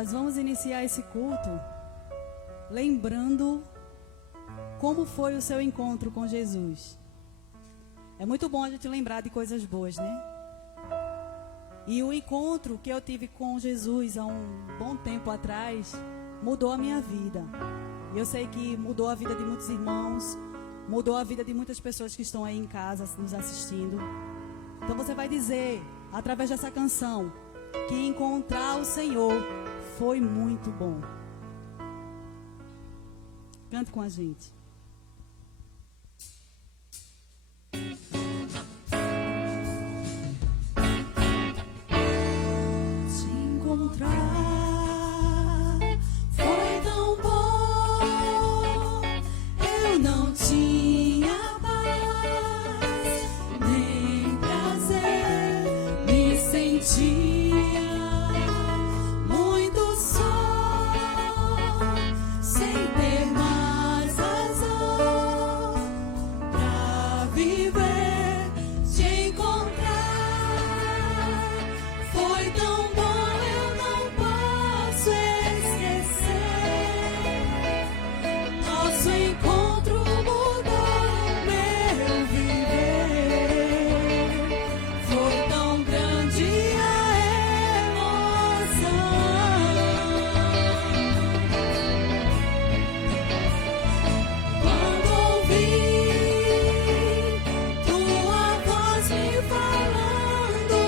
Nós vamos iniciar esse culto lembrando como foi o seu encontro com Jesus. É muito bom a gente lembrar de coisas boas, né? E o encontro que eu tive com Jesus há um bom tempo atrás mudou a minha vida. E eu sei que mudou a vida de muitos irmãos, mudou a vida de muitas pessoas que estão aí em casa nos assistindo. Então você vai dizer, através dessa canção, que encontrar o Senhor foi muito bom. Cante com a gente. Te encontrar foi tão bom. Eu não tinha paz nem prazer, me sentia muito só, sem ter mais razão pra viver. Te encontrar foi tão bom, eu não posso esquecer. Nosso encontro mudou meu viver. Foi tão grande a emoção. Quando ouvi tua voz me falando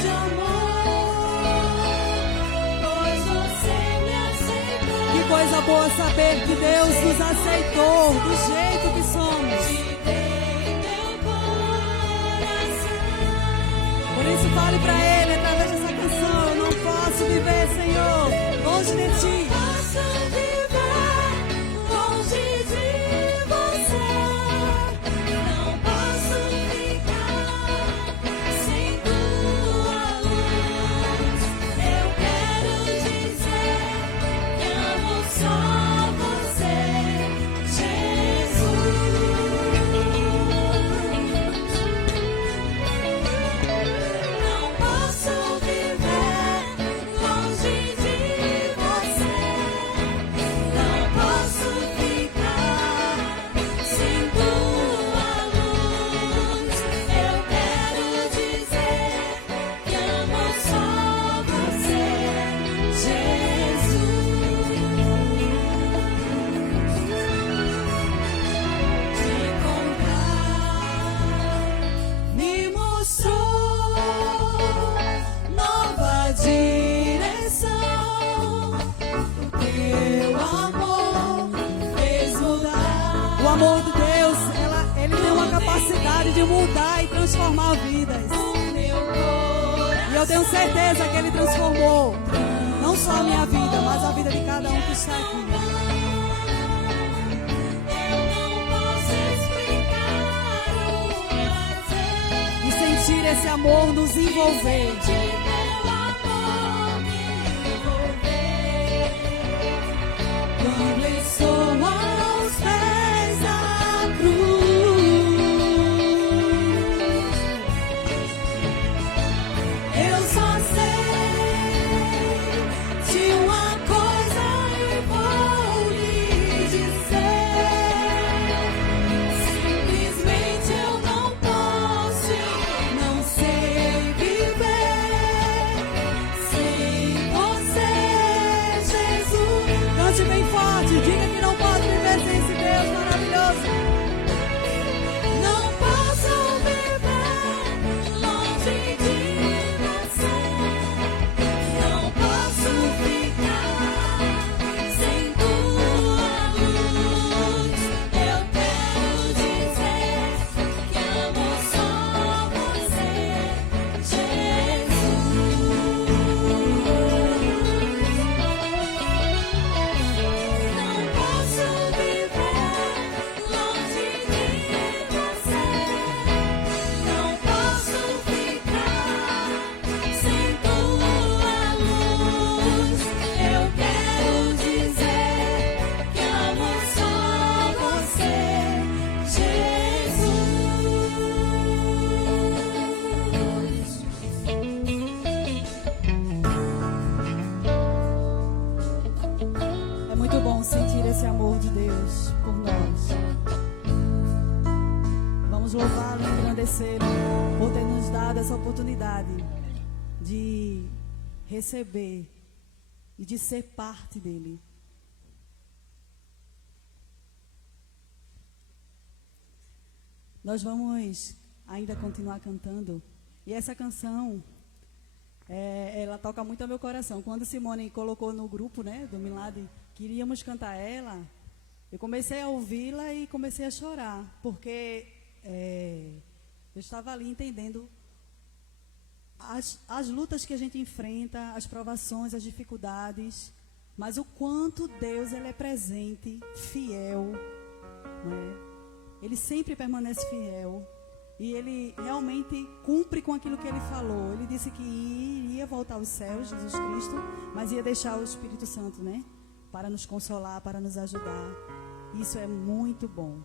de amor, pois você me aceitou. Que coisa boa saber que Deus nos aceitou do jeito que somos. Te dei meu coração. Por isso fale pra Ele através dessa canção. Eu não posso viver, Senhor, longe de Ti. Posso viver longe de você. Não posso ficar sem tua luz. Eu quero dizer que amo só você, Jesus. Não posso viver longe de você. Não posso ficar sem tua luz. Eu quero dizer que amo só você, Jesus. Te encontrar me mostrou nova direção. Teu amor fez mudar. O amor de Deus, ele tem uma capacidade de mudar e transformar vidas. E eu tenho certeza que Ele transformou não só a minha vida, mas a vida de cada um que está aqui. E sentir esse amor nos envolver. Quando estou aos pés da cruz, eu só sei de uma coisa e vou lhe dizer: simplesmente eu não posso, não sei viver fez por nós. Vamos louvá-lo e engrandecê-lo por ter nos dado essa oportunidade de receber e de ser parte dele. Nós vamos ainda continuar cantando. E essa canção, ela toca muito ao meu coração. Quando Simone colocou no grupo, né, do Milad, queríamos cantar ela, eu comecei a ouvi-la e comecei a chorar, porque eu estava ali entendendo as lutas que a gente enfrenta, as provações, as dificuldades, mas o quanto Deus ele é presente, fiel, né? Ele sempre permanece fiel. E ele realmente cumpre com aquilo que ele falou. Ele disse que iria voltar aos céus, Jesus Cristo, mas ia deixar o Espírito Santo, né? Para nos consolar, para nos ajudar. Isso é muito bom.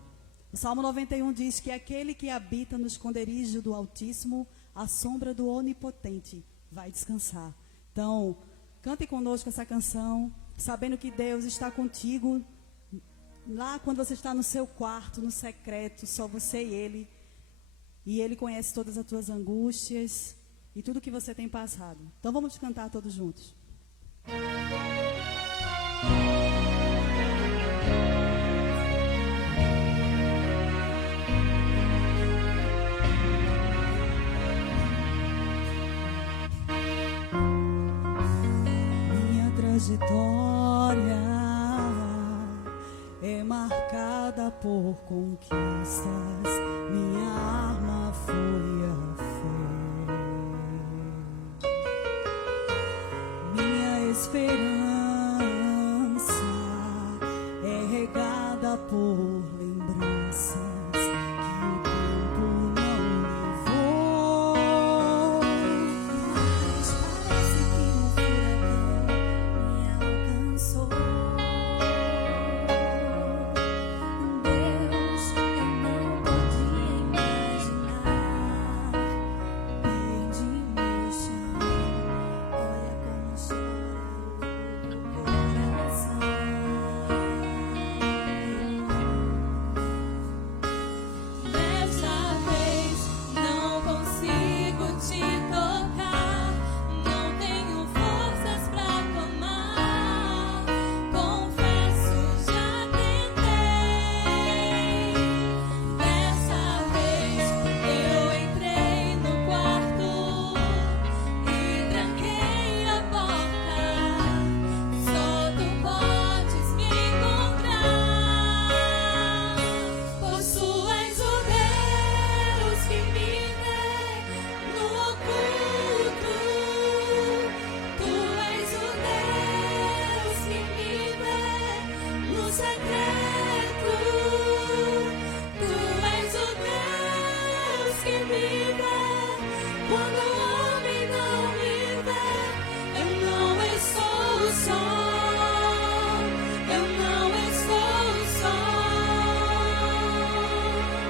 O Salmo 91 diz que aquele que habita no esconderijo do Altíssimo, à sombra do Onipotente, vai descansar. Então, cante conosco essa canção, sabendo que Deus está contigo. Lá quando você está no seu quarto, no secreto, só você e Ele. E Ele conhece todas as tuas angústias e tudo que você tem passado. Então vamos cantar todos juntos. Minha trajetória é marcada por conquistas. Minha arma foi a fé. Minha esperança é regada por lembranças que o tempo não levou. Mas parece que um furacão me alcançou.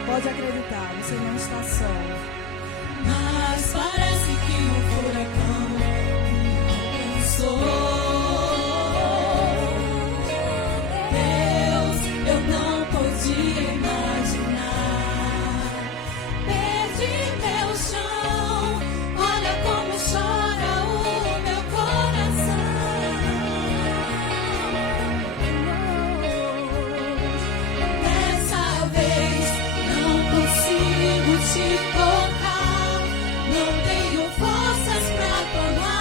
Pode acreditar, você não está só. Mas parece que um furacão me alcançou. Deus, eu não podia imaginar. Perdi meu chão, olha como chora o meu coração. Dessa vez não consigo te tocar, não tenho forças pra clamar.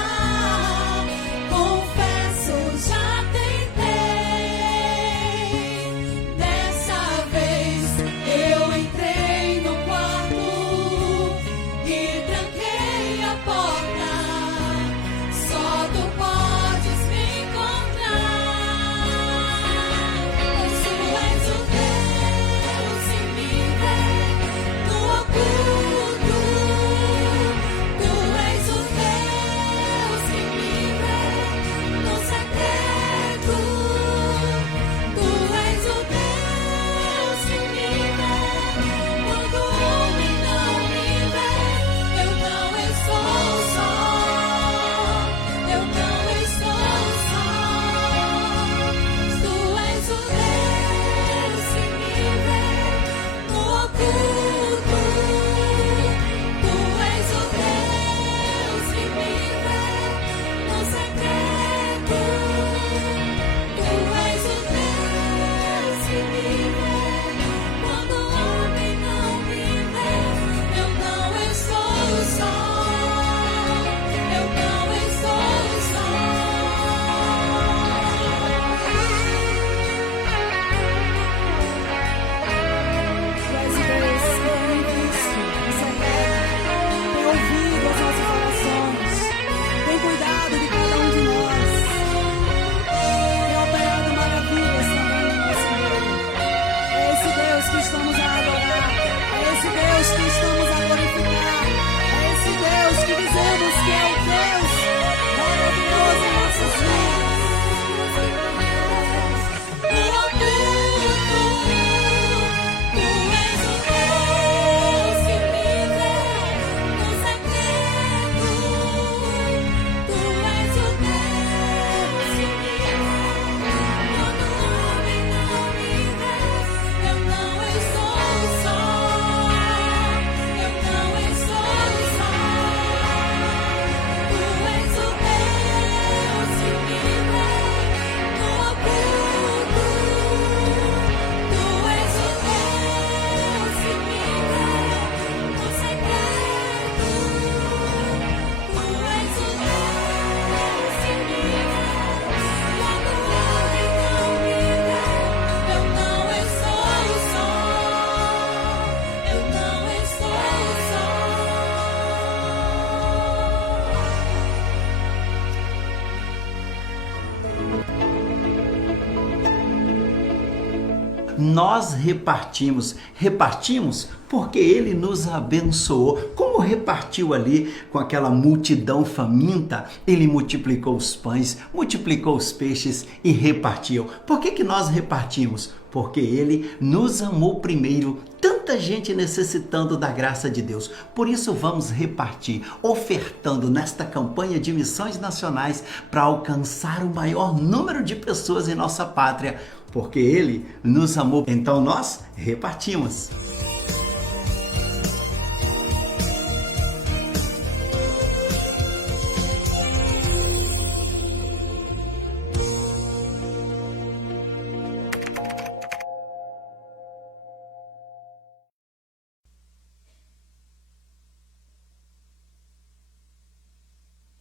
nós repartimos. Repartimos porque Ele nos abençoou. Como repartiu ali com aquela multidão faminta, Ele multiplicou os pães, multiplicou os peixes e repartiu. Por que nós repartimos? Porque Ele nos amou primeiro. Tanta gente necessitando da graça de Deus. Por isso vamos repartir, ofertando nesta campanha de missões nacionais para alcançar o maior número de pessoas em nossa pátria. Porque Ele nos amou. Então nós repartimos.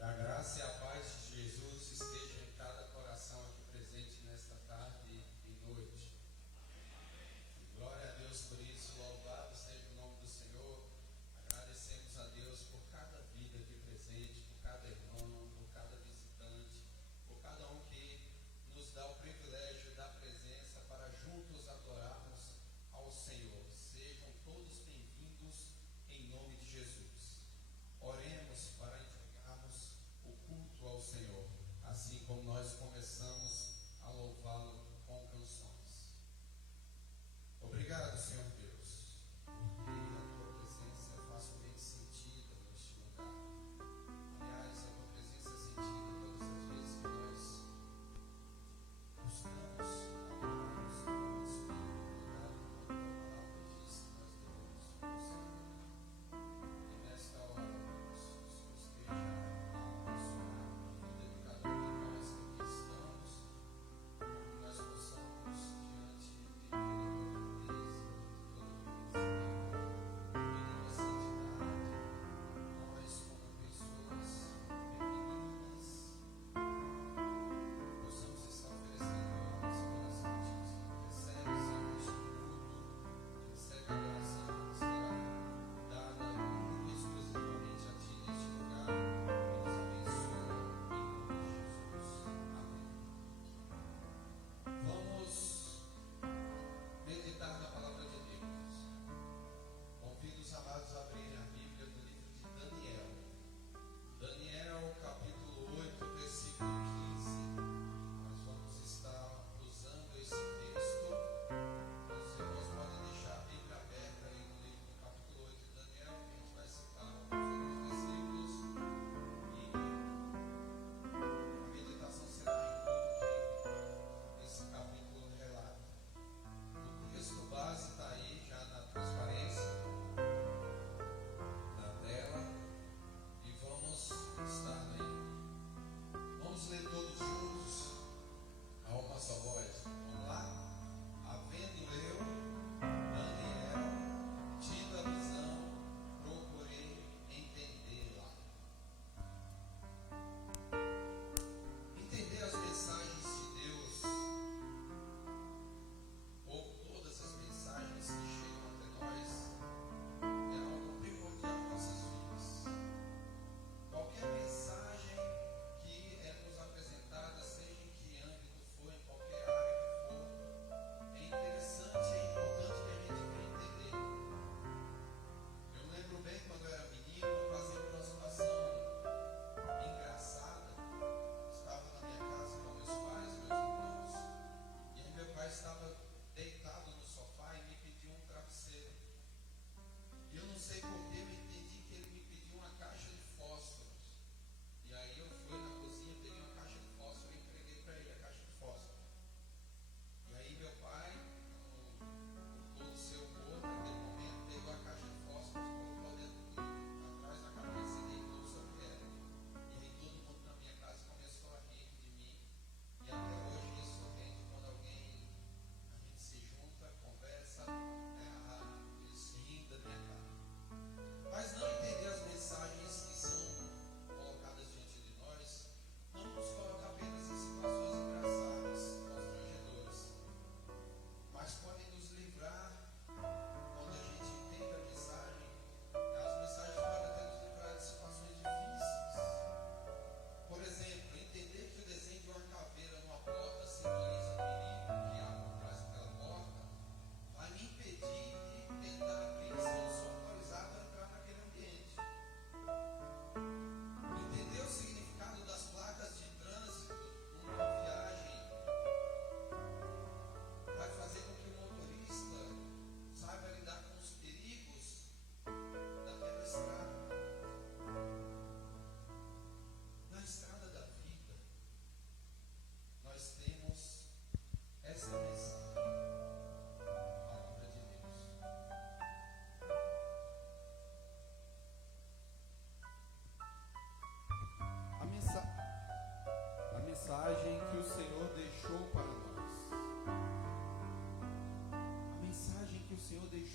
A graça e a paz de Jesus estejam em cada coração aqui presente nesta tarde e noite. Glória a Deus por isso.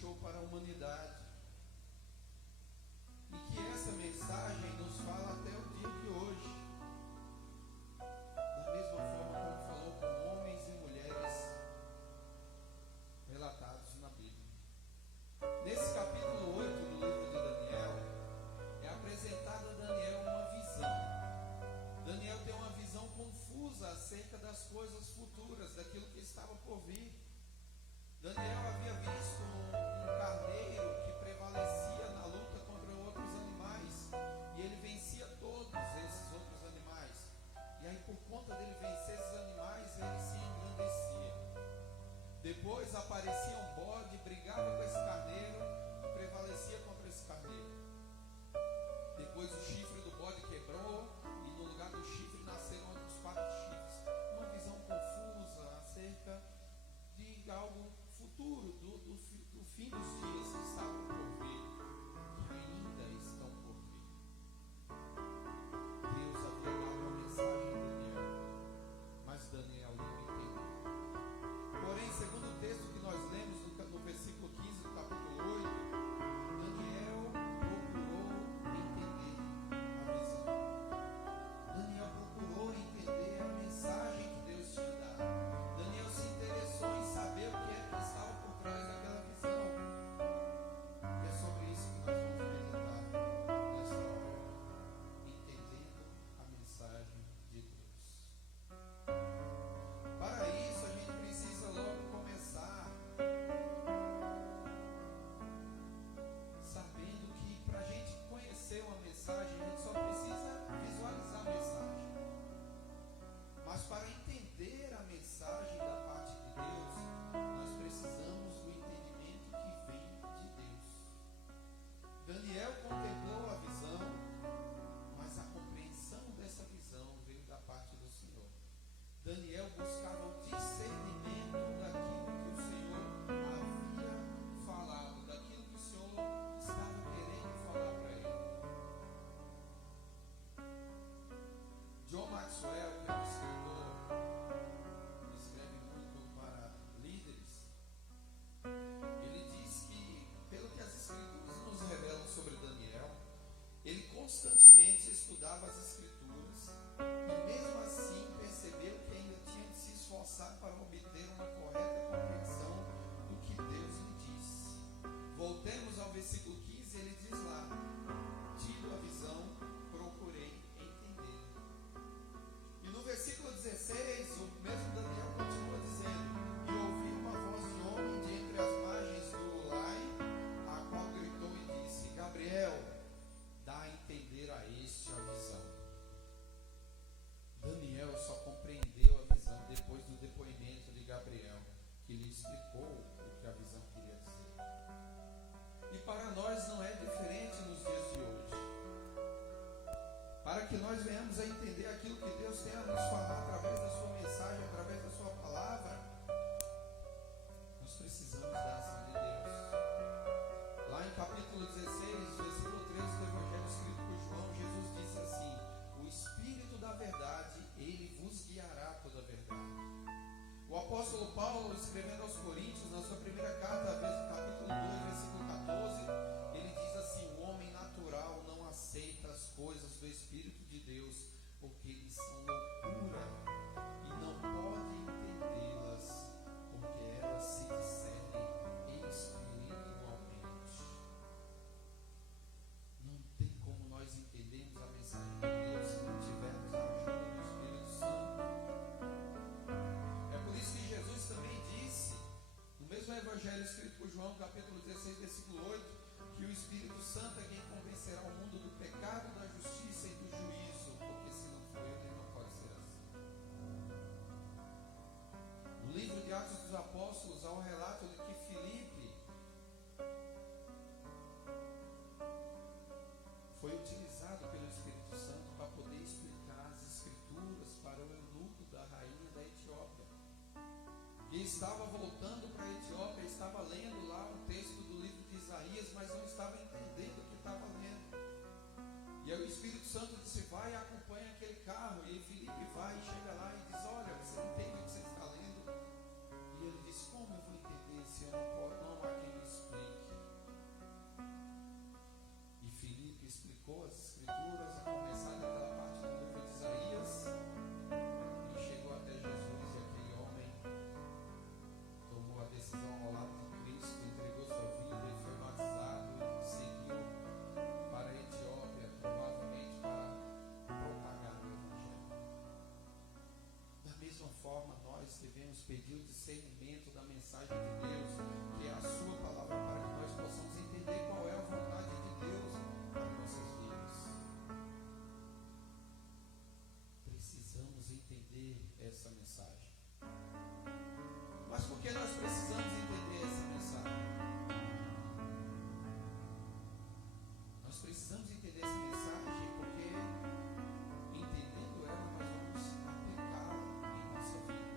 deixou para a humanidade. E que essa mensagem nos fala até o dia de hoje. Da mesma forma como falou com homens e mulheres relatados na Bíblia. Nesse capítulo 8 do livro de Daniel, é apresentada a Daniel uma visão. Daniel tem uma visão confusa acerca das coisas futuras, daquilo que estava por vir. Daniel havia visto um carneiro que prevalecia na luta contra outros animais, e ele vencia todos esses outros animais. E aí, por conta dele vencer esses animais, ele se engrandecia. Depois aparecia um bode, brigava com esse carneiro e prevalecia contra esse carneiro. Depois o chifre do bode quebrou e no lugar do chifre nasceram outros 4 chifres. Uma visão confusa acerca de algo futuro, do fim dos dias que estavam por vir, que ainda estão por vir. Deus havia dado uma mensagem a Daniel, mas Daniel não entendeu. Porém, segundo o texto que nós lemos no versículo 15 do capítulo 8, Daniel procurou entender a visão. Daniel procurou entender a mensagem que Deus tinha dado. Daniel se interessou em saber o que é que estava por trás daquela visão. E é sobre isso que nós vamos meditar nesta hora. Entendendo a mensagem de Deus. Para isso, a gente precisa logo começar sabendo que para a gente conhecer uma mensagem, a gente só precisa visualizar a mensagem. Mas para entender a mensagem da parte de Deus, nós precisamos do entendimento que vem de Deus. Daniel contemplou a visão, mas a compreensão dessa visão veio da parte do Senhor. Daniel buscava o discernimento daquilo que o Senhor havia falado, daquilo que o Senhor estava querendo falar para ele. John Maxwell, que é um escritor, escreve muito para líderes. Ele diz que, pelo que as Escrituras nos revelam sobre Daniel, ele constantemente estudava as Escrituras e mesmo assim percebeu que ainda tinha de se esforçar para obter uma correta compreensão do que Deus lhe disse. Voltemos ao versículo 15, ele diz lá: tido a visão, procurei entender. E no versículo 16, o mesmo Daniel continua dizendo: e ouvi uma voz de homem de entre as margens do Ulai, a qual gritou e disse: Gabriel, dá a entender a este a visão. Daniel só compreendeu a visão depois do depoimento de Gabriel, que lhe explicou o que a visão queria dizer. E para nós não é diferente nos dias de hoje. Para que nós venhamos a entender aquilo que Deus tem a nos falar através da sua mensagem, através da sua palavra, nós precisamos da ação de Deus. Lá em capítulo 16, versículo 13 do Evangelho escrito por João, Jesus disse assim: o Espírito da verdade, ele vos guiará toda a verdade. O apóstolo Paulo, escrevendo aos Coríntios, na sua primeira carta, capítulo 2, versículo 14, ele diz assim: o homem natural não aceita as coisas do Espírito de Deus, porque eles são loucura e não pode entendê-las, porque elas se discernem espiritualmente. Não tem como nós entendermos a mensagem de Deus se não tivermos a ajuda do Espírito Santo. É por isso que Jesus também disse, no mesmo Evangelho escrito por João, capítulo 16, versículo 8, que o Espírito Santo é quem convencerá o mundo do pecado, da justiça e do juízo, porque se não for ele, não pode ser assim. No livro de Atos dos Apóstolos há um relato de que Filipe foi utilizado pelo Espírito Santo para poder explicar as Escrituras para o eunuco da rainha da Etiópia, que estava voltando para a Etiópia, estava lendo lá um texto do livro de Isaías, mas não estava entendendo o que estava lendo. E aí o Espírito Santo disse: vai e acompanha aquele carro. E aí Filipe vai e chega lá e diz: olha, você entende o que você está lendo? E ele diz: como eu vou entender se eu não posso? pedir o discernimento da mensagem de Deus, que é a sua palavra, para que nós possamos entender qual é a vontade de Deus para nossas vidas. Precisamos entender essa mensagem. Mas por que nós precisamos entender essa mensagem? Nós precisamos entender essa mensagem porque, entendendo ela, nós vamos aplicá-la em nossa vida.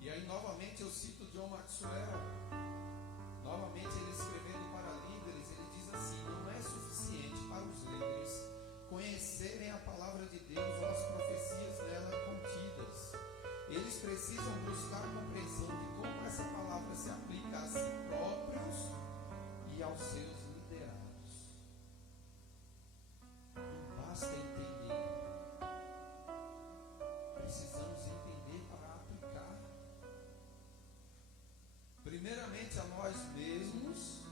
E aí, novamente, eu cito John Maxwell. Novamente, ele escrevendo para líderes, ele diz assim: não é suficiente para os líderes conhecerem a palavra de Deus ou as profecias nela contidas. Eles precisam buscar compreensão de como essa palavra se aplica a si próprios e aos seus liderados. Não basta entender. Precisamos entender para aplicar. Primeiramente a nós mesmos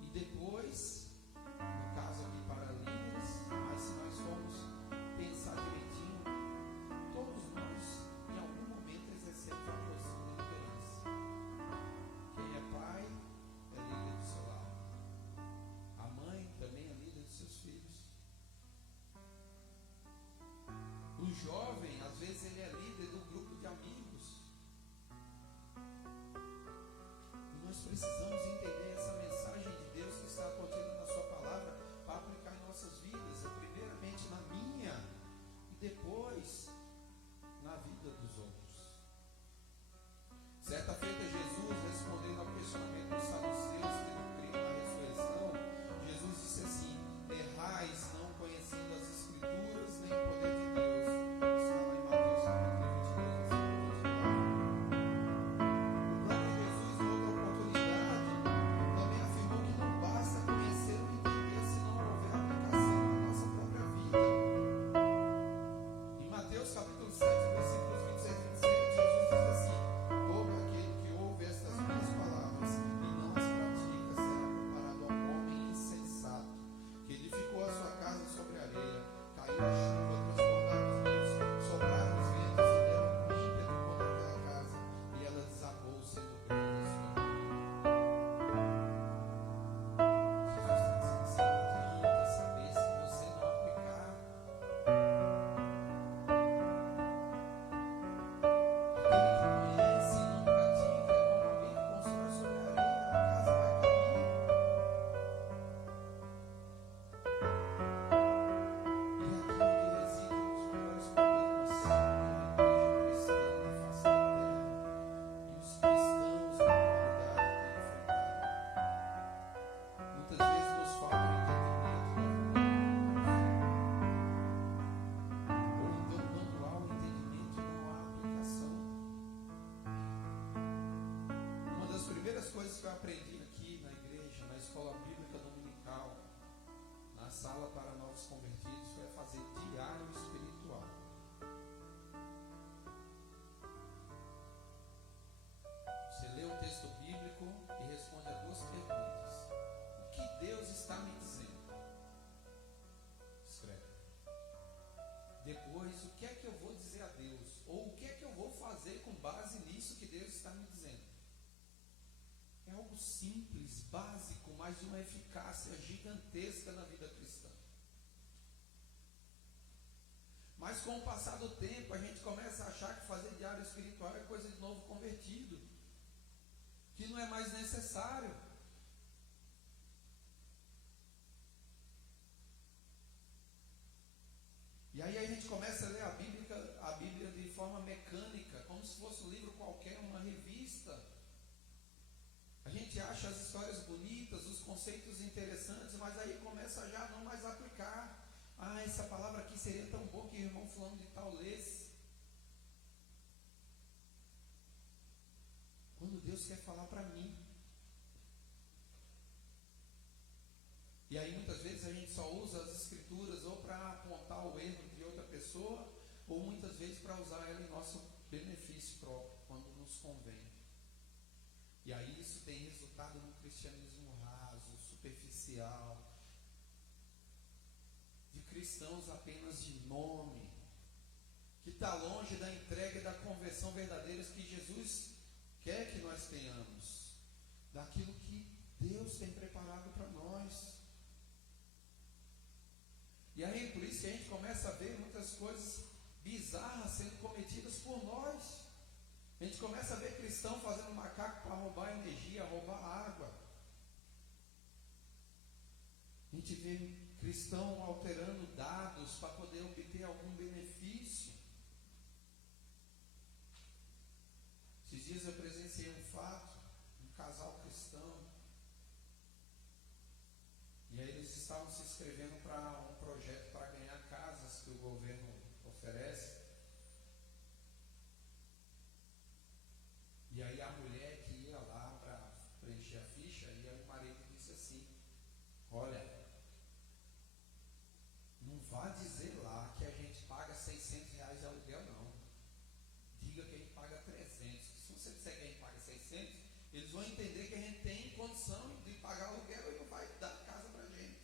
e depois, no caso aqui para líderes, mas se nós formos pensar direitinho, todos nós em algum momento exercemos a posição de liderança. Quem é pai é líder do seu lar. A mãe também é líder dos seus filhos. O jovem, às vezes, ele é líder do grupo de amigos. E nós precisamos entender essa mensagem de Deus que está contida na sua palavra para aplicar em nossas vidas, primeiramente na minha e depois na vida dos outros. Certa feita, Jesus, respondendo ao questionamento dos saduceus que não criam na ressurreição, Jesus disse assim: errais não conhecendo as Escrituras nem o poder de Deus. Está lá em Mateus capítulo 22, versículo 29. O próprio Jesus, em outra oportunidade, também afirmou que não basta conhecer ou entender se não houver aplicação na nossa própria vida. Em Mateus capítulo 7, versículos 26 e 27, Jesus diz assim: todo aquele que ouve estas minhas palavras e não as pratica será comparado a um homem insensato que edificou a sua casa sobre a areia. Caiu a chuva, transbordaram os rios, sopraram os ventos e deram com ímpeto contra aquela casa, e ela desabou, sendo grande a sua ruína. Jesus está dizendo assim: não adianta saber se você não aplicar. Aquele que conhece e não pratica é como alguém que constrói sobre a areia, a casa vai cair. E aqui onde residem os maiores problemas da igreja cristã na face da terra, e os cristãos na atualidade têm enfrentado. Muitas vezes nos falta o entendimento da vontade de Deus. Ou então, quando há o entendimento, não há aplicação. Uma das primeiras coisas que eu aprendi aqui na igreja, na escola bíblica dominical, na sala para novos convertidos, foi fazer diário espiritual. Você lê um texto bíblico e responde a duas perguntas: o que Deus está me dizendo? Escreve. Depois, o que é que eu vou dizer a Deus? Ou o que é que eu vou fazer com base nisso que Deus está me dizendo? É algo simples, básico, mas de uma eficácia gigantesca na vida cristã. Mas com o passar do tempo, a gente começa a achar que fazer diário espiritual é coisa de novo convertido, que não é mais necessário. E aí a gente começa a ler a Bíblia de forma mecânica, como se fosse um livro qualquer, uma revista. A gente acha as histórias bonitas, os conceitos interessantes, mas aí começa a já não mais aplicar. Ah, essa palavra aqui seria tão boa que o irmão fulano de tal lesse. Quando Deus quer falar para mim. E aí muitas vezes a gente só usa as escrituras ou para apontar o erro de outra pessoa, ou muitas vezes para usar ela em nosso benefício próprio, quando nos convém. E aí isso tem resultado num cristianismo raso, superficial, de cristãos apenas de nome, que está longe da entrega e da conversão verdadeiras que Jesus quer que nós tenhamos, daquilo que Deus tem preparado para nós. E aí, por isso que a gente começa a ver muitas coisas bizarras sendo cometidas por nós. A gente começa a ver cristão fazendo macaco para roubar energia, roubar água. A gente vê cristão alterando dados para poder obter algum benefício. Esses dias eu presenciei um fato, um casal cristão, e aí eles estavam se inscrevendo para um projeto para ganhar casas que o governo oferece. E aí a mulher que ia lá para preencher a ficha, e aí o marido disse assim: olha, não vá dizer lá que a gente paga R$600 de aluguel, não. Diga que a gente paga 300. Se você disser que a gente paga 600, eles vão entender que a gente tem condição de pagar aluguel e não vai dar casa para a gente.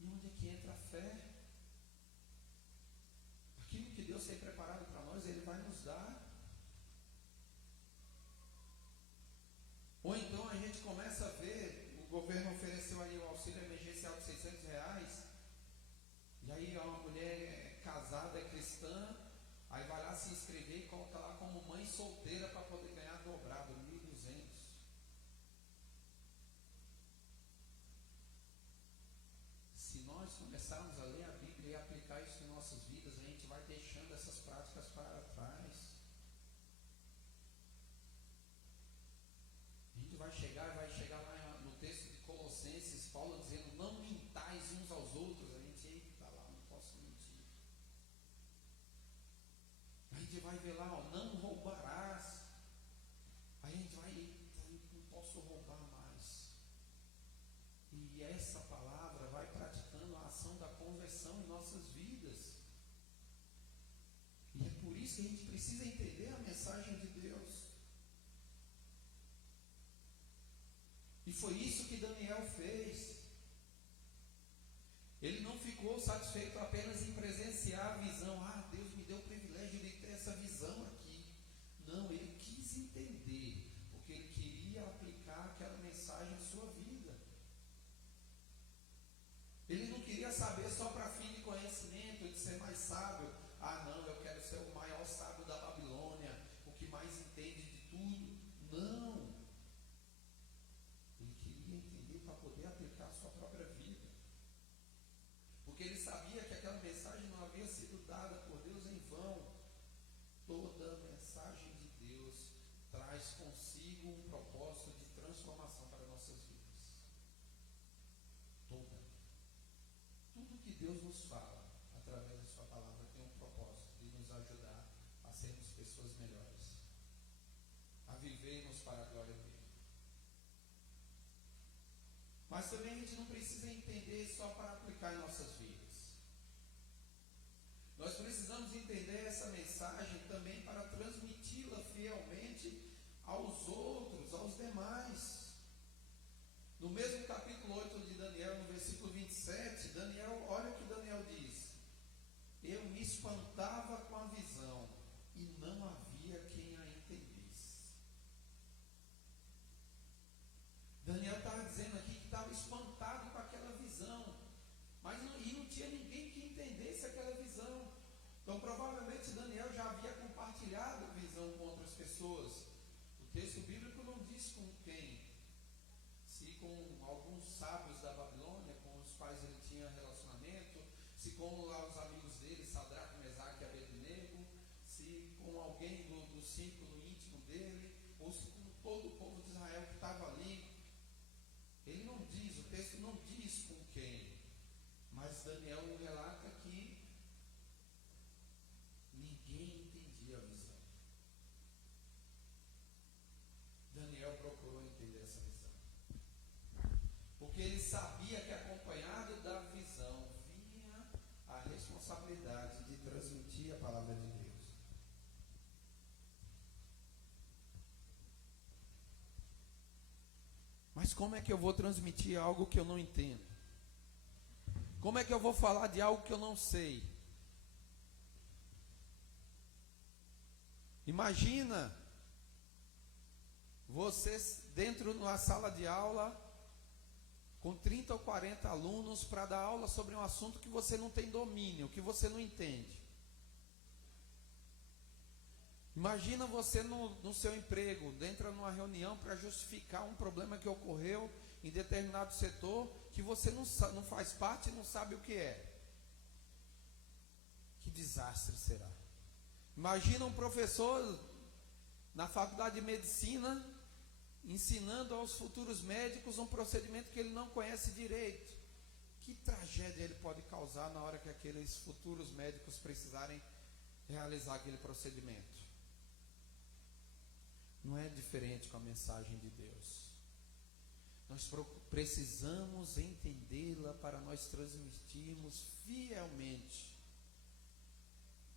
E onde é que entra a fé? Aquilo que Deus tem preparado para nós, Ele vai nos dar. Ou então a gente começa a ver, o governo ofereceu aí o auxílio emergencial de R$600, e aí uma mulher casada, é cristã, aí vai lá se inscrever e coloca lá como mãe solteira para poder ganhar dobrado, 1.200. Se nós começarmos a ler a Bíblia e aplicar isso em nossas vidas, a gente vai deixando essas práticas para trás. A gente vai chegar lá no texto de Colossenses, Paulo dizendo: não mintais uns aos outros. A gente, eita lá, não posso mentir. A gente vai ver lá, ó, não roubarás. Aí a gente vai, eita, não posso roubar mais. E essa palavra vai praticando a ação da conversão em nossas vidas. E é por isso que a gente precisa entender a mensagem de Deus. E foi isso que Daniel fez. Ele não ficou satisfeito apenas em presenciar a visão. Ah, Deus me deu o privilégio de ter essa visão aqui. Não, ele quis entender, porque ele queria aplicar aquela mensagem em sua vida. Ele não queria saber só para fim de conhecimento, de ser mais sábio. Ah, não, eu quero ser o maior sábio da Babilônia, o que mais entende de tudo. Não. Ele queria entender para poder aplicar a sua própria vida. Porque ele sabia que aquela mensagem não havia sido dada por Deus em vão. Toda mensagem de Deus traz consigo um propósito de transformação para nossas vidas. Toda. Tudo que Deus nos fala através da sua palavra tem um propósito de nos ajudar a sermos pessoas melhores, a vivermos para a glória dele. Mas também a gente não precisa entender só para aplicar em nossas vidas. Nós precisamos entender essa mensagem também para transmiti-la fielmente aos outros, aos demais. No mesmo capítulo 8 de Daniel, no versículo 27, Daniel, olha o que Daniel diz: eu me espantava com a visão e não havia quem a entendesse. Daniel estava dizendo aqui que estava espantado com aquela visão, mas não tinha ninguém que entendesse aquela visão. Então provavelmente Daniel já havia compartilhado a visão com outras pessoas. O texto bíblico não diz com quem, se com alguns sábios da Babilônia, com os quais ele tinha relacionamento, se com lá os amigos dele, Sadraque, Mesaque e Abednego, se com alguém do círculo íntimo dele, ou se com todo o povo de Israel que estava ali. Ele não diz, o texto não diz com quem, mas Daniel relata que ninguém entendia a visão. Daniel procurou entender essa visão, porque ele sabia que acompanhado da visão vinha a responsabilidade de transmitir a palavra de Deus. Mas como é que eu vou transmitir algo que eu não entendo? Como é que eu vou falar de algo que eu não sei? Imagina vocês dentro de uma sala de aula com 30 ou 40 alunos para dar aula sobre um assunto que você não tem domínio, que você não entende. Imagina você no seu emprego, entra numa reunião para justificar um problema que ocorreu em determinado setor, que você não faz parte e não sabe o que é. Que desastre será. Imagina um professor na faculdade de medicina ensinando aos futuros médicos um procedimento que ele não conhece direito. Que tragédia ele pode causar na hora que aqueles futuros médicos precisarem realizar aquele procedimento. Não é diferente com a mensagem de Deus. Nós precisamos entendê-la para nós transmitirmos fielmente,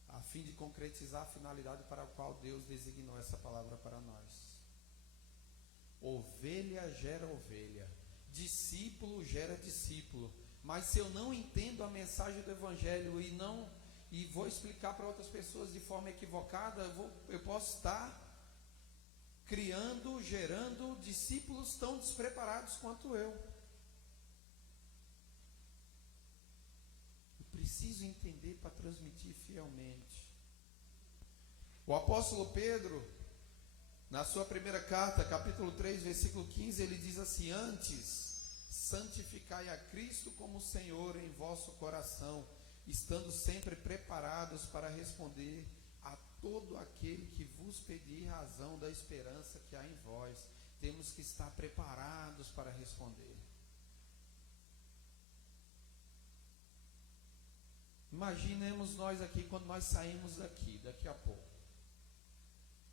a fim de concretizar a finalidade para a qual Deus designou essa palavra para nós. Ovelha gera ovelha, discípulo gera discípulo. Mas se eu não entendo a mensagem do Evangelho e vou explicar para outras pessoas de forma equivocada, eu posso estar criando, gerando discípulos tão despreparados quanto eu. Eu preciso entender para transmitir fielmente. O apóstolo Pedro, na sua primeira carta, capítulo 3, versículo 15, ele diz assim: antes, santificai a Cristo como Senhor em vosso coração, estando sempre preparados para responder a todo aquele que vos pedir razão da esperança que há em vós. Temos que estar preparados para responder. Imaginemos nós aqui, quando nós saímos daqui a pouco,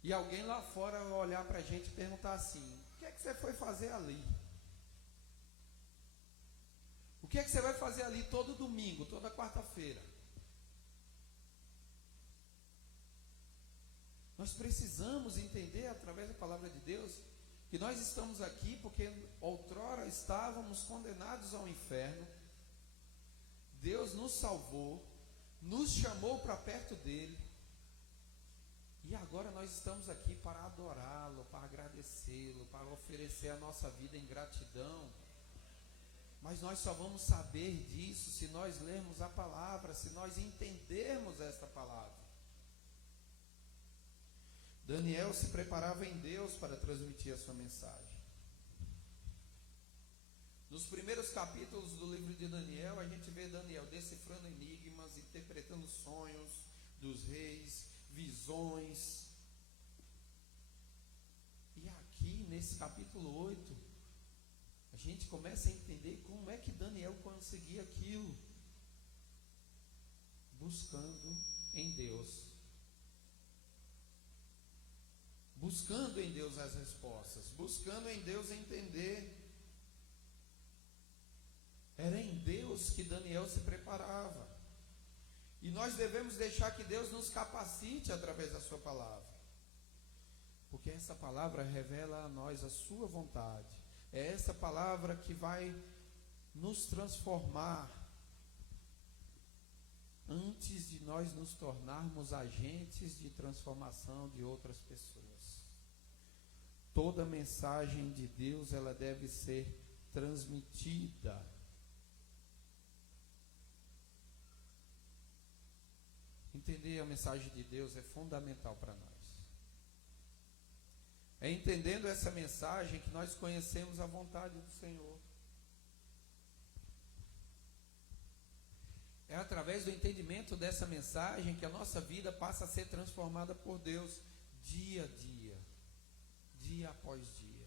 e alguém lá fora olhar para a gente e perguntar assim: o que é que você foi fazer ali? O que é que você vai fazer ali todo domingo, toda quarta-feira? Nós precisamos entender, através da palavra de Deus, que nós estamos aqui porque outrora estávamos condenados ao inferno. Deus nos salvou, nos chamou para perto dele, e agora nós estamos aqui para adorá-lo, para agradecê-lo, para oferecer a nossa vida em gratidão. Mas nós só vamos saber disso se nós lermos a palavra, se nós entendermos esta palavra. Daniel se preparava em Deus para transmitir a sua mensagem. Nos primeiros capítulos do livro de Daniel, a gente vê Daniel decifrando enigmas, interpretando sonhos dos reis, visões. E aqui, nesse capítulo 8, a gente começa a entender como é que Daniel conseguia aquilo. Buscando em Deus. Buscando em Deus as respostas, buscando em Deus entender. Era em Deus que Daniel se preparava. E nós devemos deixar que Deus nos capacite através da sua palavra. Porque essa palavra revela a nós a sua vontade. É essa palavra que vai nos transformar antes de nós nos tornarmos agentes de transformação de outras pessoas. Toda mensagem de Deus, ela deve ser transmitida. Entender a mensagem de Deus é fundamental para nós. É entendendo essa mensagem que nós conhecemos a vontade do Senhor. É através do entendimento dessa mensagem que a nossa vida passa a ser transformada por Deus dia a dia, dia após dia.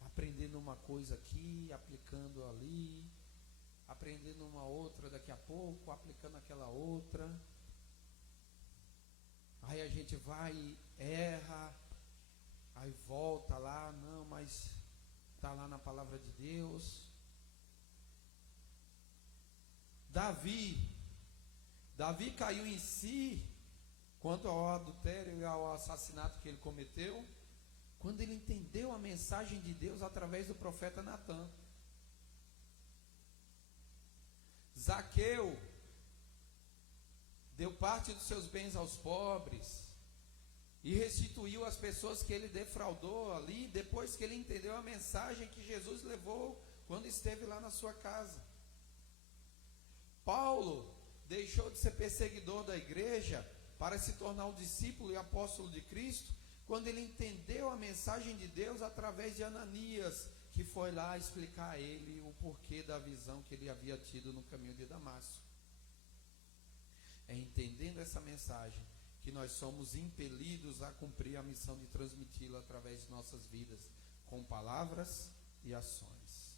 Aprendendo uma coisa aqui, aplicando ali, aprendendo uma outra daqui a pouco, aplicando aquela outra. Aí a gente vai e erra, aí volta lá, não, mas está lá na palavra de Deus. Davi caiu em si quanto ao adultério e ao assassinato que ele cometeu, quando ele entendeu a mensagem de Deus através do profeta Natã. Zaqueu deu parte dos seus bens aos pobres e restituiu as pessoas que ele defraudou ali, depois que ele entendeu a mensagem que Jesus levou quando esteve lá na sua casa. Paulo deixou de ser perseguidor da igreja para se tornar um discípulo e apóstolo de Cristo, quando ele entendeu a mensagem de Deus através de Ananias, que foi lá explicar a ele o porquê da visão que ele havia tido no caminho de Damasco. É entendendo essa mensagem que nós somos impelidos a cumprir a missão de transmiti-la através de nossas vidas, com palavras e ações.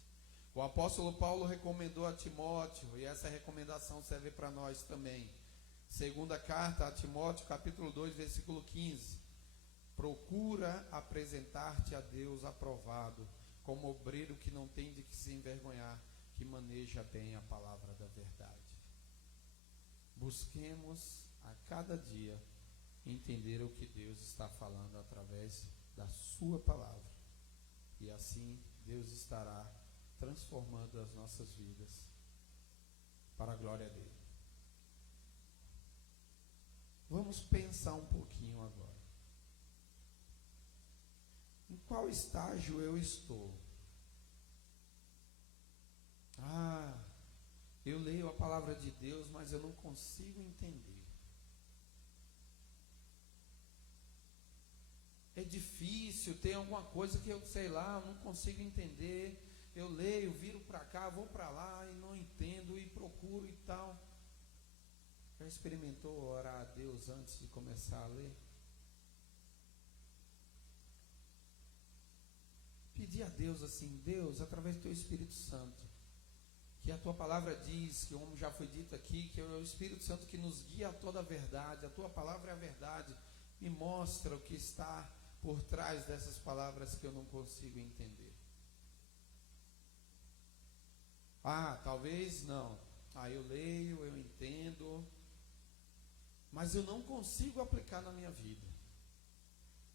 O apóstolo Paulo recomendou a Timóteo, e essa recomendação serve para nós também. Segunda carta a Timóteo, capítulo 2, versículo 15. Procura apresentar-te a Deus aprovado, como obreiro que não tem de que se envergonhar, que maneja bem a palavra da verdade. Busquemos a cada dia entender o que Deus está falando através da sua palavra. E assim Deus estará transformando as nossas vidas para a glória dele. Vamos pensar um pouquinho agora. Em qual estágio eu estou? Eu leio a palavra de Deus, mas eu não consigo entender. É difícil, tem alguma coisa que eu sei lá, não consigo entender. Eu leio, viro para cá, vou para lá e não entendo e procuro e tal. Já experimentou orar a Deus antes de começar a ler? Pedir a Deus assim: Deus, através do teu Espírito Santo, que a tua palavra diz, que como já foi dito aqui, que é o Espírito Santo que nos guia a toda a verdade, a tua palavra é a verdade, me mostra o que está por trás dessas palavras que eu não consigo entender. Talvez não. Eu leio, eu entendo, mas eu não consigo aplicar na minha vida.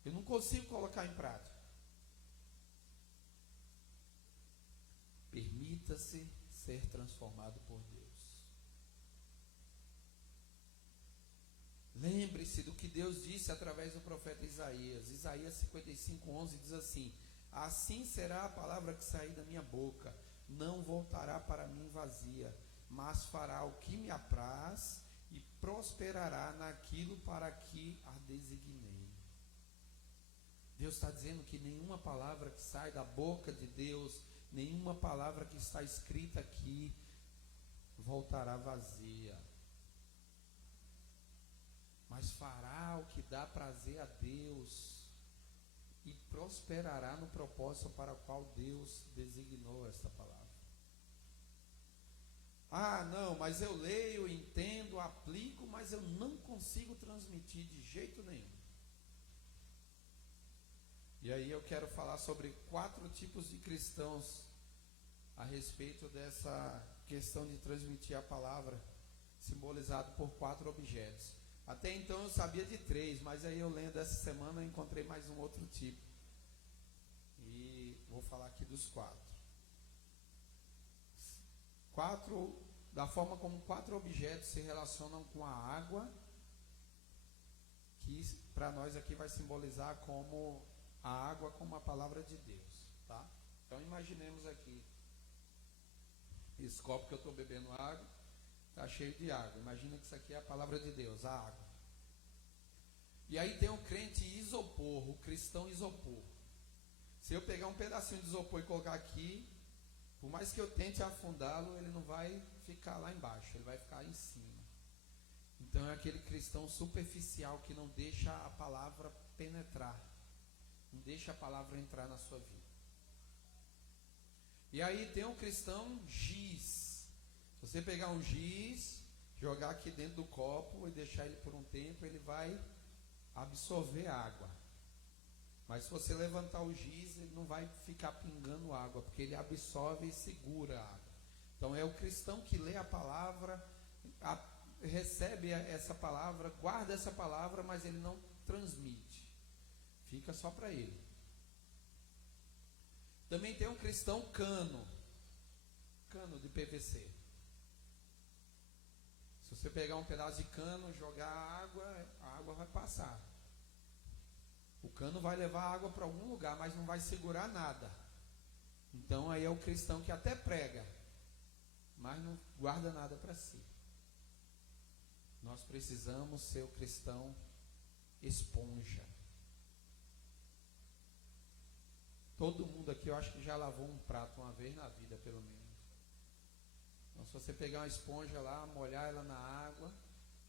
Eu não consigo colocar em prática. Permita-se ser transformado por Deus. Lembre-se do que Deus disse através do profeta Isaías. Isaías 55:11 diz assim: assim será a palavra que sair da minha boca, não voltará para mim vazia, mas fará o que me apraz e prosperará naquilo para que a designei. Deus está dizendo que nenhuma palavra que sai da boca de Deus, nenhuma palavra que está escrita aqui voltará vazia, mas fará o que dá prazer a Deus e prosperará no propósito para o qual Deus designou esta palavra. Não, mas eu leio, entendo, aplico, mas eu não consigo transmitir de jeito nenhum. E aí eu quero falar sobre 4 tipos de cristãos a respeito dessa questão de transmitir a palavra, simbolizado por 4 objetos. Até então eu sabia de 3, mas aí eu lendo essa semana eu encontrei mais um outro tipo. E vou falar aqui dos 4. Da forma como 4 objetos se relacionam com a água, que para nós aqui vai simbolizar como a água como a palavra de Deus, tá? Então imaginemos aqui esse copo que eu estou bebendo água, está cheio de água. Imagina que isso aqui é a palavra de Deus, a água. E aí tem o crente isopor, o cristão isopor. Se eu pegar um pedacinho de isopor e colocar aqui, por mais que eu tente afundá-lo, ele não vai ficar lá embaixo, ele vai ficar em cima. Então é aquele cristão superficial que não deixa a palavra penetrar, não deixa a palavra entrar na sua vida. E aí tem um cristão giz. Se você pegar um giz, jogar aqui dentro do copo e deixar ele por um tempo, ele vai absorver água. Mas se você levantar o giz, ele não vai ficar pingando água, porque ele absorve e segura a água. Então é o cristão que lê a palavra, recebe essa palavra, guarda essa palavra, mas ele não transmite. Fica só para ele. Também tem um cristão cano de PVC. você pegar um pedaço de cano, jogar a água vai passar. O cano vai levar a água para algum lugar, mas não vai segurar nada. Então aí é o cristão que até prega, mas não guarda nada para si. Nós precisamos ser o cristão esponja. Todo mundo aqui, eu acho que já lavou um prato uma vez na vida, pelo menos. Então, se você pegar uma esponja lá, molhar ela na água,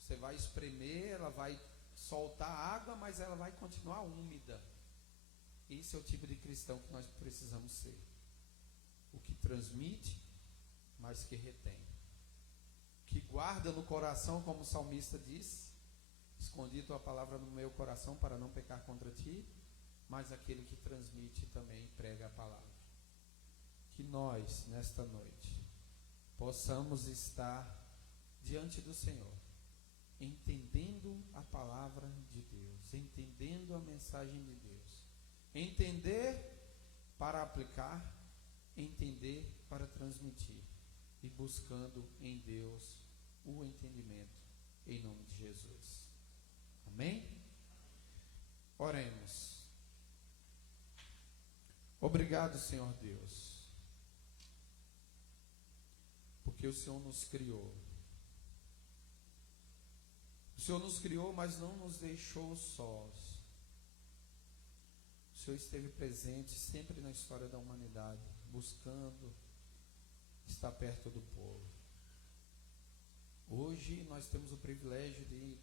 você vai espremer, ela vai soltar água, mas ela vai continuar úmida. Esse é o tipo de cristão que nós precisamos ser. O que transmite, mas que retém. Que guarda no coração, como o salmista diz: escondi tua palavra no meu coração para não pecar contra ti. Mas aquele que transmite também prega a palavra. Que nós, nesta noite, possamos estar diante do Senhor, entendendo a palavra de Deus, entendendo a mensagem de Deus, entender para aplicar, entender para transmitir, e buscando em Deus o entendimento, em nome de Jesus. Amém? Oremos. Obrigado, Senhor Deus, porque o Senhor nos criou. O Senhor nos criou, mas não nos deixou sós. O Senhor esteve presente sempre na história da humanidade, buscando estar perto do povo. Hoje nós temos o privilégio de,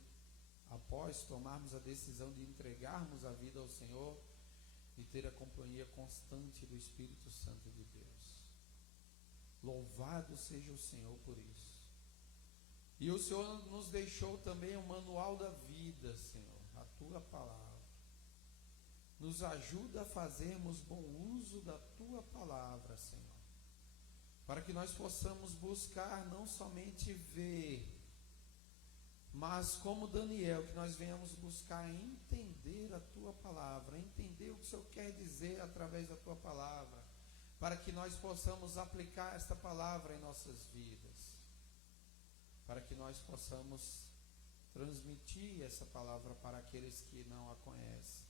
após tomarmos a decisão de entregarmos a vida ao Senhor, e ter a companhia constante do Espírito Santo de Deus. Louvado seja o Senhor por isso. E o Senhor nos deixou também o manual da vida, Senhor, a tua palavra. Nos ajuda a fazermos bom uso da tua palavra, Senhor, para que nós possamos buscar não somente ver, mas como Daniel, que nós venhamos buscar entender a tua palavra, entender o que o Senhor quer dizer através da tua palavra, para que nós possamos aplicar esta palavra em nossas vidas, para que nós possamos transmitir essa palavra para aqueles que não a conhecem,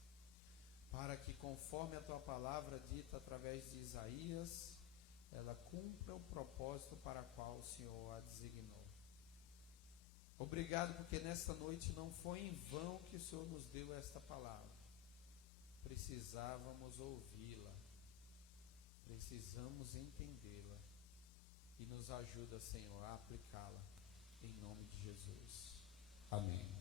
para que, conforme a tua palavra dita através de Isaías, ela cumpra o propósito para o qual o Senhor a designou. Obrigado, porque nesta noite não foi em vão que o Senhor nos deu esta palavra. Precisávamos ouvi-la, precisamos entendê-la, e nos ajuda, Senhor, a aplicá-la, em nome de Jesus. Amém.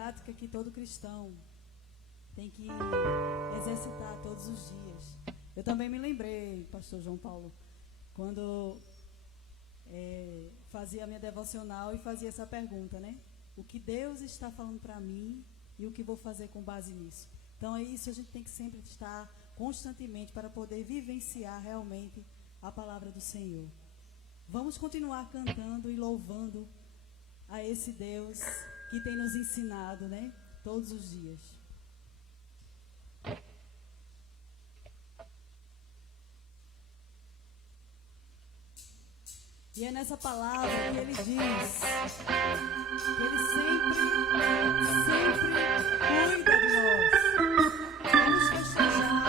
prática que todo cristão tem que exercitar todos os dias. Eu também me lembrei, pastor João Paulo, quando fazia a minha devocional e fazia essa pergunta, né? O que Deus está falando para mim e o que vou fazer com base nisso. Então é isso, a gente tem que sempre estar constantemente para poder vivenciar realmente a palavra do Senhor. Vamos continuar cantando e louvando a esse Deus que tem nos ensinado, né? Todos os dias. E é nessa palavra que ele diz que ele sempre cuida de nós. Vamos festejar,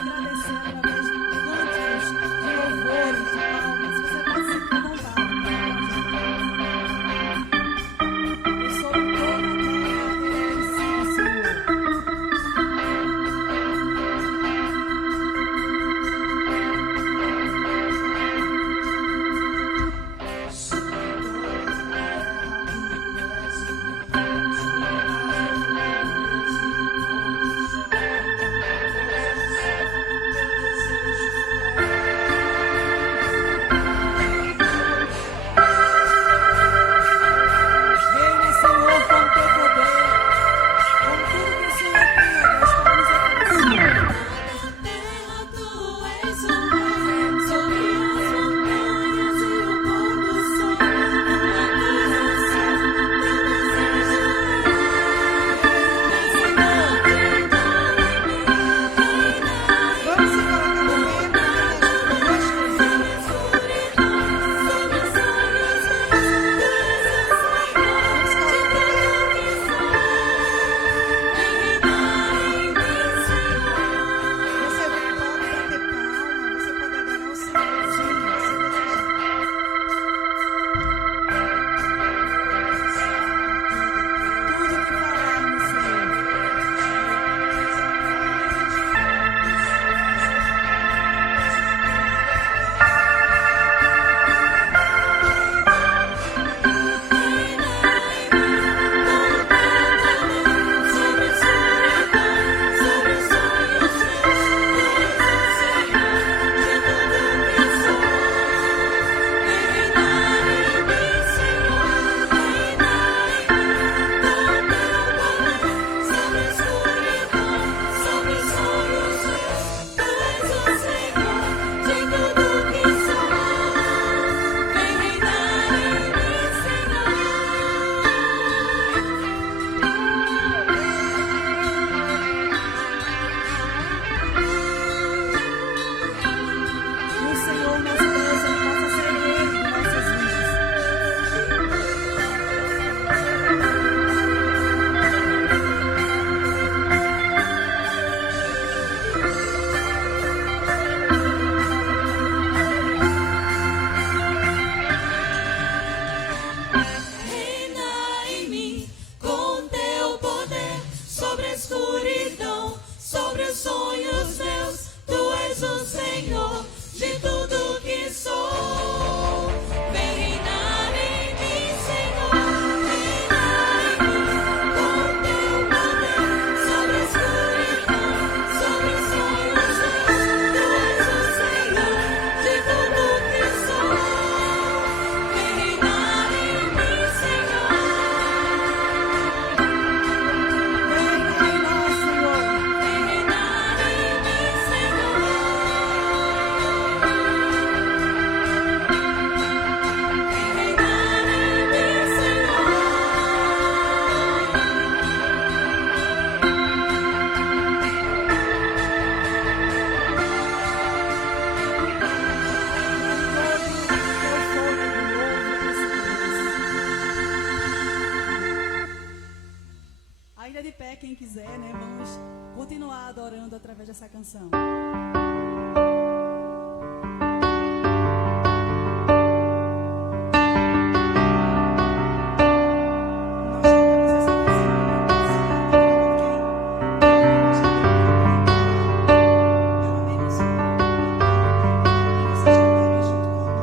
agradecer através de cânticos, de louvores, de palmas. Você pode se levantar. Eu sou o dono da terra, eu ensino, Senhor. Reina, Senhor, com o teu poder, com tudo que o Senhor tem, ó Deus, para nos oferecer. Na terra tu és o rei, sobre as montanhas e o pôr do sol. Uma coisa só, teu desejo Vamos se colocar no meio para cantar as coisas. Você pode bater palma, você pode adorar o Senhorzinho, se desejar. Tudo que falarmos, Senhor. Que o Senhor, nosso Deus, ele possa ser Ele de nossas vidas. Reina em mim com teu poder sobre a escuridão, sobre os sonhos meus. Tu és o Senhor de tudo que sou. Vem reinar em mim, Senhor. Reina em mim com teu poder sobre a escuridão, sobre os sonhos meus. Tu és o Senhor de tudo que sou. Vem reinar em mim, Senhor. Vem em nós, Senhor. Vem reinar em mim, Senhor. Ainda de pé, quem quiser, né? Vamos continuar adorando através dessa canção. Nós cantamos essa canção, pelo menos vocês cantarem junto conosco.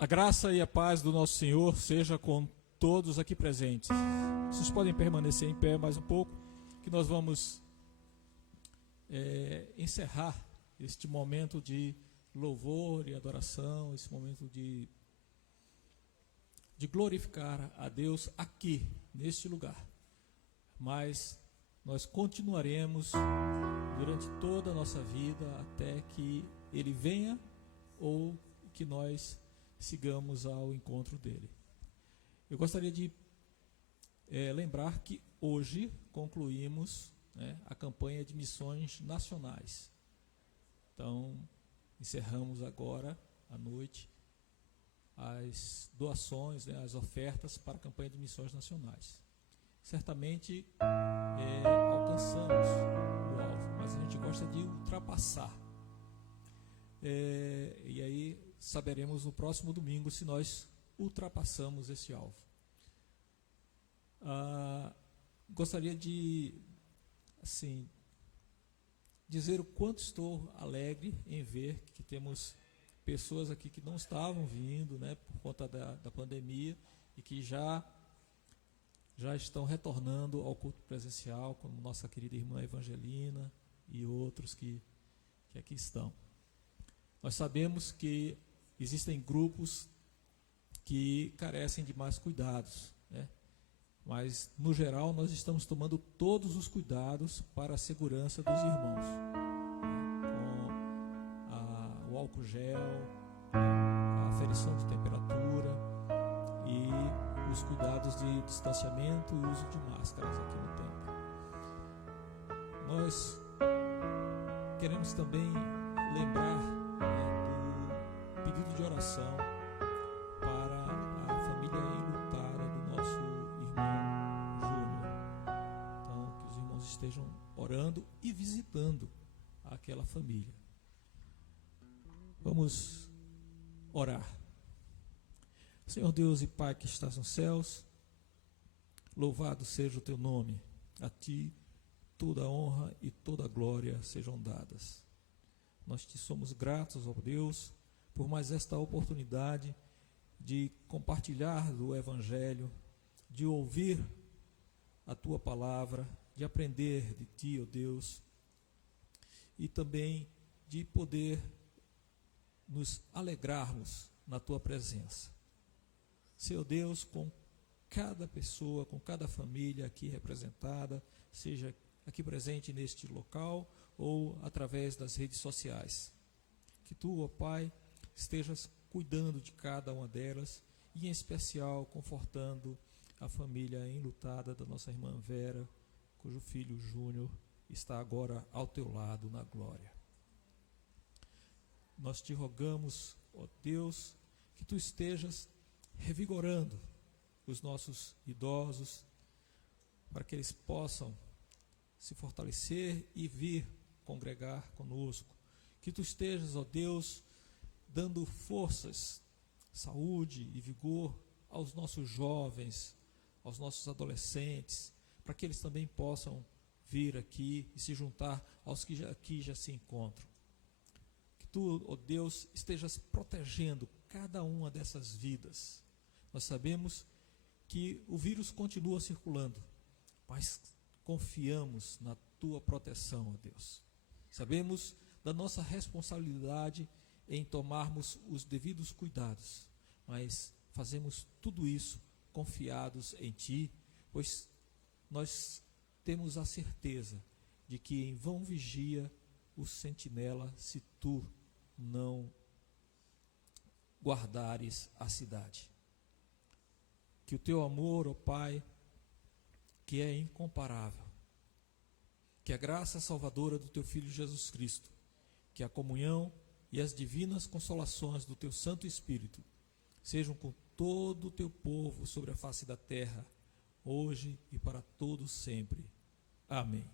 A graça e a paz do nosso Senhor seja com todos aqui presentes. Vocês podem permanecer em pé mais um pouco, que nós vamos encerrar este momento de louvor e adoração, esse momento de glorificar a Deus aqui, neste lugar. Mas nós continuaremos durante toda a nossa vida até que Ele venha ou que nós sigamos ao encontro dele. Eu gostaria de lembrar que hoje concluímos, né, a campanha de missões nacionais. Então, encerramos agora à noite as doações, né, as ofertas para a campanha de missões nacionais. Certamente alcançamos o alvo, mas a gente gosta de ultrapassar. E aí saberemos no próximo domingo se nós ultrapassamos esse alvo. Gostaria de dizer o quanto estou alegre em ver que temos pessoas aqui que não estavam vindo, né, por conta da pandemia, e que já estão retornando ao culto presencial, como nossa querida irmã Evangelina e outros que aqui estão. Nós sabemos que existem grupos que carecem de mais cuidados, né? Mas, no geral, nós estamos tomando todos os cuidados para a segurança dos irmãos, com o álcool gel, a aferição de temperatura e os cuidados de distanciamento e uso de máscaras aqui no templo. Nós queremos também lembrar do pedido de oração para a família enlutada do nosso irmão Júnior. Então, que os irmãos estejam orando e visitando aquela família. Vamos orar. Senhor Deus e Pai que estás nos céus, louvado seja o teu nome. A ti toda a honra e toda a glória sejam dadas. Nós te somos gratos, ó Deus, por mais esta oportunidade de compartilhar do Evangelho, de ouvir a tua palavra, de aprender de ti, ó Deus, e também de poder nos alegrarmos na tua presença. Senhor Deus, com cada pessoa, com cada família aqui representada, seja aqui presente neste local ou através das redes sociais. Que tu, ó Pai, estejas cuidando de cada uma delas e, em especial, confortando a família enlutada da nossa irmã Vera, cujo filho Júnior está agora ao teu lado na glória. Nós te rogamos, ó Deus, que tu estejas revigorando os nossos idosos, para que eles possam se fortalecer e vir congregar conosco. Que tu estejas, ó Deus, dando forças, saúde e vigor aos nossos jovens, aos nossos adolescentes, para que eles também possam vir aqui e se juntar aos que aqui já se encontram. Que tu, ó Deus, estejas protegendo cada uma dessas vidas. Nós sabemos que o vírus continua circulando, mas confiamos na tua proteção, ó Deus. Sabemos da nossa responsabilidade em tomarmos os devidos cuidados, mas fazemos tudo isso confiados em ti, pois nós temos a certeza de que em vão vigia o sentinela se tu não guardares a cidade. Que o teu amor, ó Pai, que é incomparável, que a graça salvadora do teu Filho Jesus Cristo, que a comunhão e as divinas consolações do teu Santo Espírito sejam com todo o teu povo sobre a face da terra, hoje e para todos sempre. Amém.